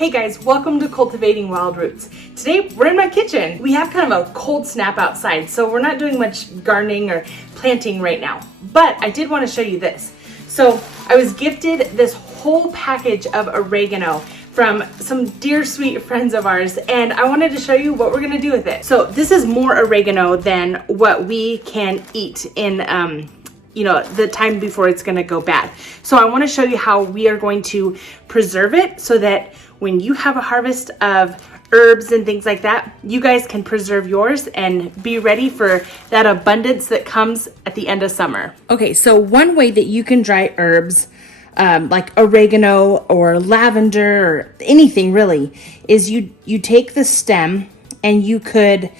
Hey guys, welcome to Cultivating Wild Roots. Today we're in my kitchen. We have kind of a cold snap outside, so we're not doing much gardening or planting right now. But I did want to show you this. So I was gifted this whole package of oregano from some dear sweet friends of ours, and I wanted to show you what we're gonna do with it. So this is more oregano than what we can eat in the time before it's gonna go bad. So I wanna show you how we are going to preserve it so that when you have a harvest of herbs and things like that, you guys can preserve yours and be ready for that abundance that comes at the end of summer. Okay, so one way that you can dry herbs, like oregano or lavender or anything really, is you take the stem and you could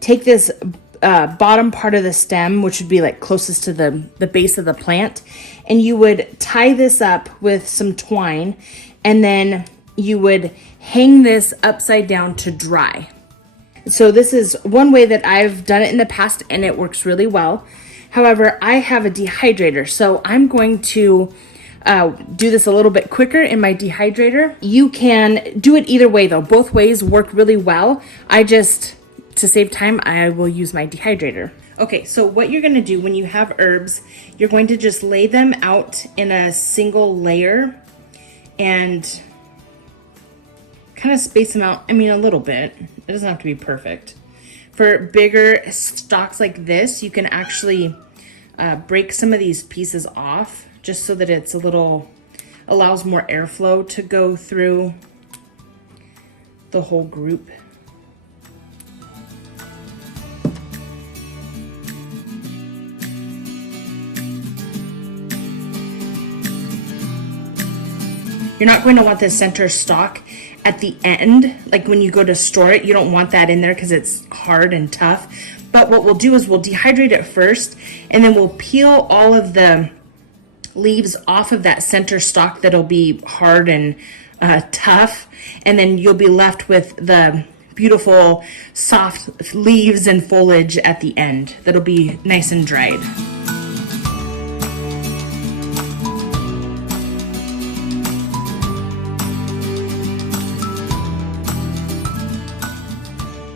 take this bottom part of the stem, which would be like closest to the base of the plant, and you would tie this up with some twine, and then you would hang this upside down to dry. So this is one way that I've done it in the past and it works really well. However, I have a dehydrator, so I'm going to do this a little bit quicker in my dehydrator. You can do it either way though. Both ways work really well. To save time, I will use my dehydrator. Okay, so what you're gonna do when you have herbs, you're going to just lay them out in a single layer and kind of space them out, a little bit. It doesn't have to be perfect. For bigger stalks like this, you can actually break some of these pieces off just so that it's allows more airflow to go through the whole group. You're not going to want the center stalk at the end. Like when you go to store it, you don't want that in there because it's hard and tough. But what we'll do is we'll dehydrate it first, and then we'll peel all of the leaves off of that center stalk that'll be hard and tough. And then you'll be left with the beautiful soft leaves and foliage at the end that'll be nice and dried.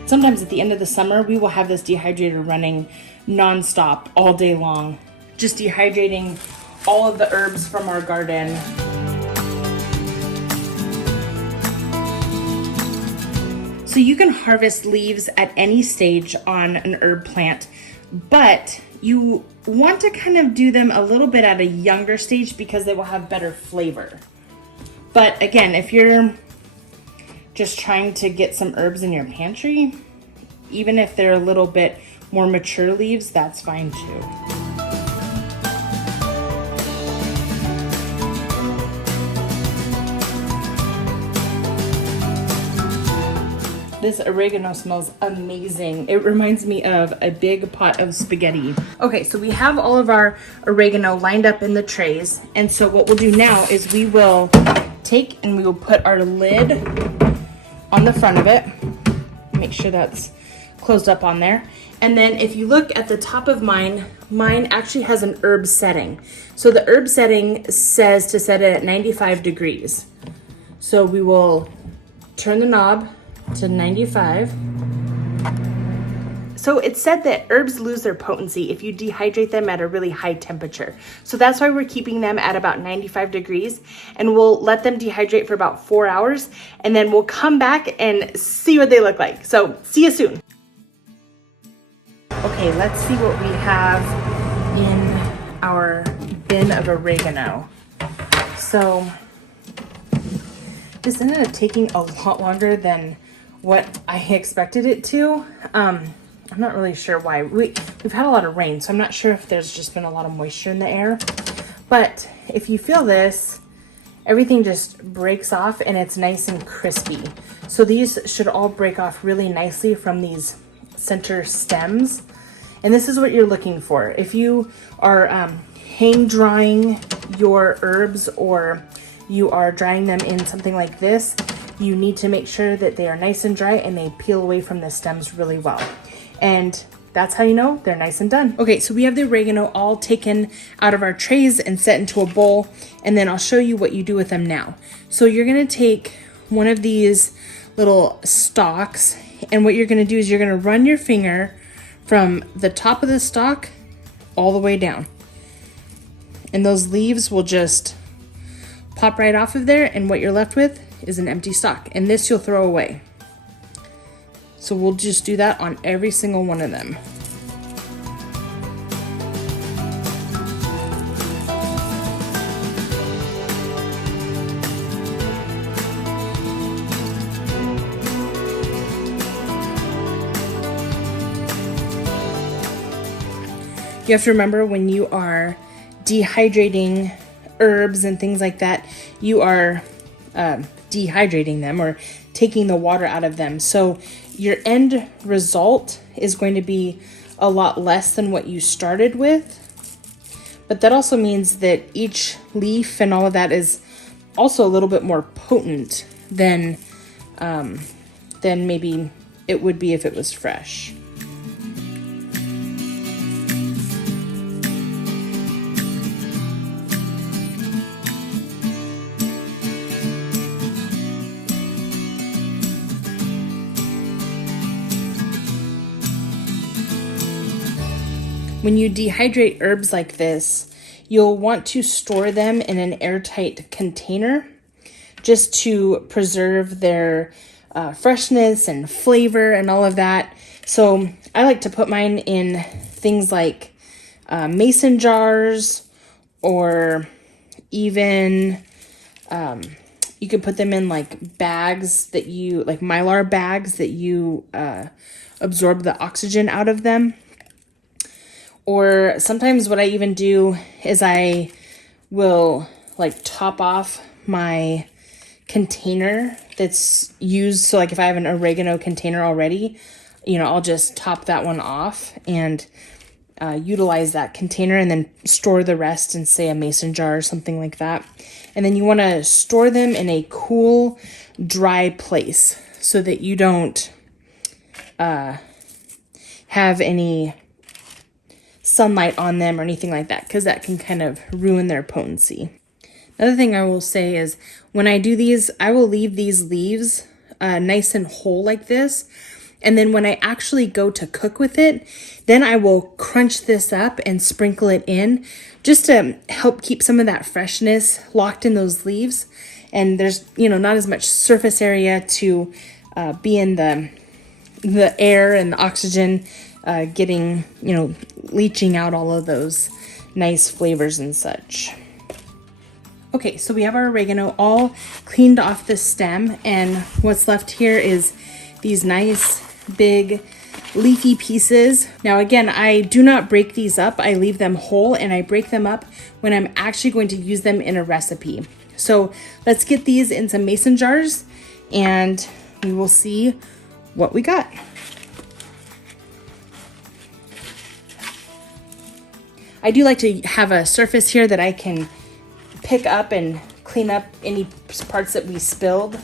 Sometimes at the end of the summer, we will have this dehydrator running nonstop all day long, just dehydrating all of the herbs from our garden. So you can harvest leaves at any stage on an herb plant, but you want to kind of do them a little bit at a younger stage because they will have better flavor. But again, if you're just trying to get some herbs in your pantry, even if they're a little bit more mature leaves, that's fine too. This oregano smells amazing. It reminds me of a big pot of spaghetti. Okay, so we have all of our oregano lined up in the trays. And so what we'll do now is we will take and we will put our lid on the front of it. Make sure that's closed up on there. And then if you look at the top of mine actually has an herb setting. So the herb setting says to set it at 95 degrees. So we will turn the knob to 95. So it's said that herbs lose their potency if you dehydrate them at a really high temperature. So that's why we're keeping them at about 95 degrees, and we'll let them dehydrate for about 4 hours, and then we'll come back and see what they look like. So see you soon. Okay, let's see what we have in our bin of oregano. So this ended up taking a lot longer than what I expected it to. I'm not really sure why. We've had a lot of rain, so I'm not sure if there's just been a lot of moisture in the air. But if you feel this, everything just breaks off and it's nice and crispy. So these should all break off really nicely from these center stems. And this is what you're looking for. If you are hang drying your herbs or you are drying them in something like this, you need to make sure that they are nice and dry and they peel away from the stems really well. And that's how you know they're nice and done. Okay, so we have the oregano all taken out of our trays and set into a bowl, and then I'll show you what you do with them now. So you're gonna take one of these little stalks, and what you're going to do is you're going to run your finger from the top of the stalk all the way down. And those leaves will just pop right off of there, and what you're left with is an empty stalk. And this you'll throw away. So we'll just do that on every single one of them. You have to remember, when you are dehydrating herbs and things like that, you are dehydrating them or taking the water out of them. So your end result is going to be a lot less than what you started with. But that also means that each leaf and all of that is also a little bit more potent than maybe it would be if it was fresh. When you dehydrate herbs like this, you'll want to store them in an airtight container just to preserve their freshness and flavor and all of that. So I like to put mine in things like mason jars, or even you could put them in like bags that you, like Mylar bags that you absorb the oxygen out of them. Or sometimes what I even do is I will like top off my container that's used. So like if I have an oregano container already, you know, I'll just top that one off and utilize that container, and then store the rest in, say, a mason jar or something like that. And then you want to store them in a cool, dry place so that you don't have any sunlight on them or anything like that, because that can kind of ruin their potency. Another thing I will say is, when I do these, I will leave these leaves nice and whole like this. And then when I actually go to cook with it, then I will crunch this up and sprinkle it in, just to help keep some of that freshness locked in those leaves. And there's, you know, not as much surface area to be in the air and the oxygen getting, you know, leaching out all of those nice flavors and such. Okay, so we have our oregano all cleaned off the stem, and what's left here is these nice big leafy pieces. Now again, I do not break these up. I leave them whole, and I break them up when I'm actually going to use them in a recipe. So let's get these in some mason jars and we will see what we got. I do like to have a surface here that I can pick up and clean up any parts that we spilled.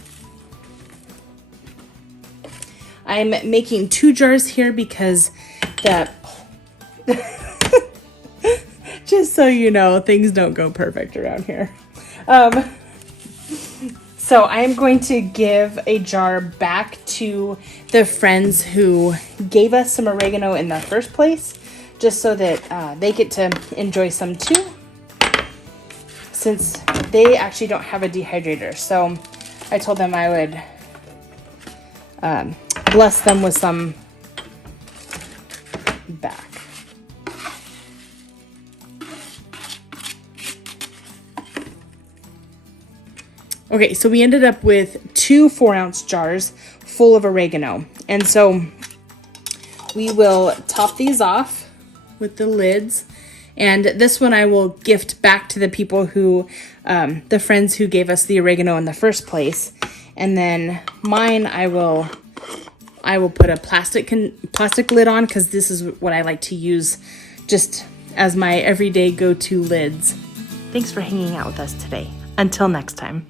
I'm making 2 jars here because just so you know, things don't go perfect around here. So I'm going to give a jar back to the friends who gave us some oregano in the first place, just so that they get to enjoy some too, since they actually don't have a dehydrator. So I told them I would bless them with some back. Okay, so we ended up with 2 4-ounce jars full of oregano. And so we will top these off with the lids. And this one I will gift back to the people who, the friends who gave us the oregano in the first place. And then mine, I will put a plastic lid on, because this is what I like to use just as my everyday go-to lids. Thanks for hanging out with us today. Until next time.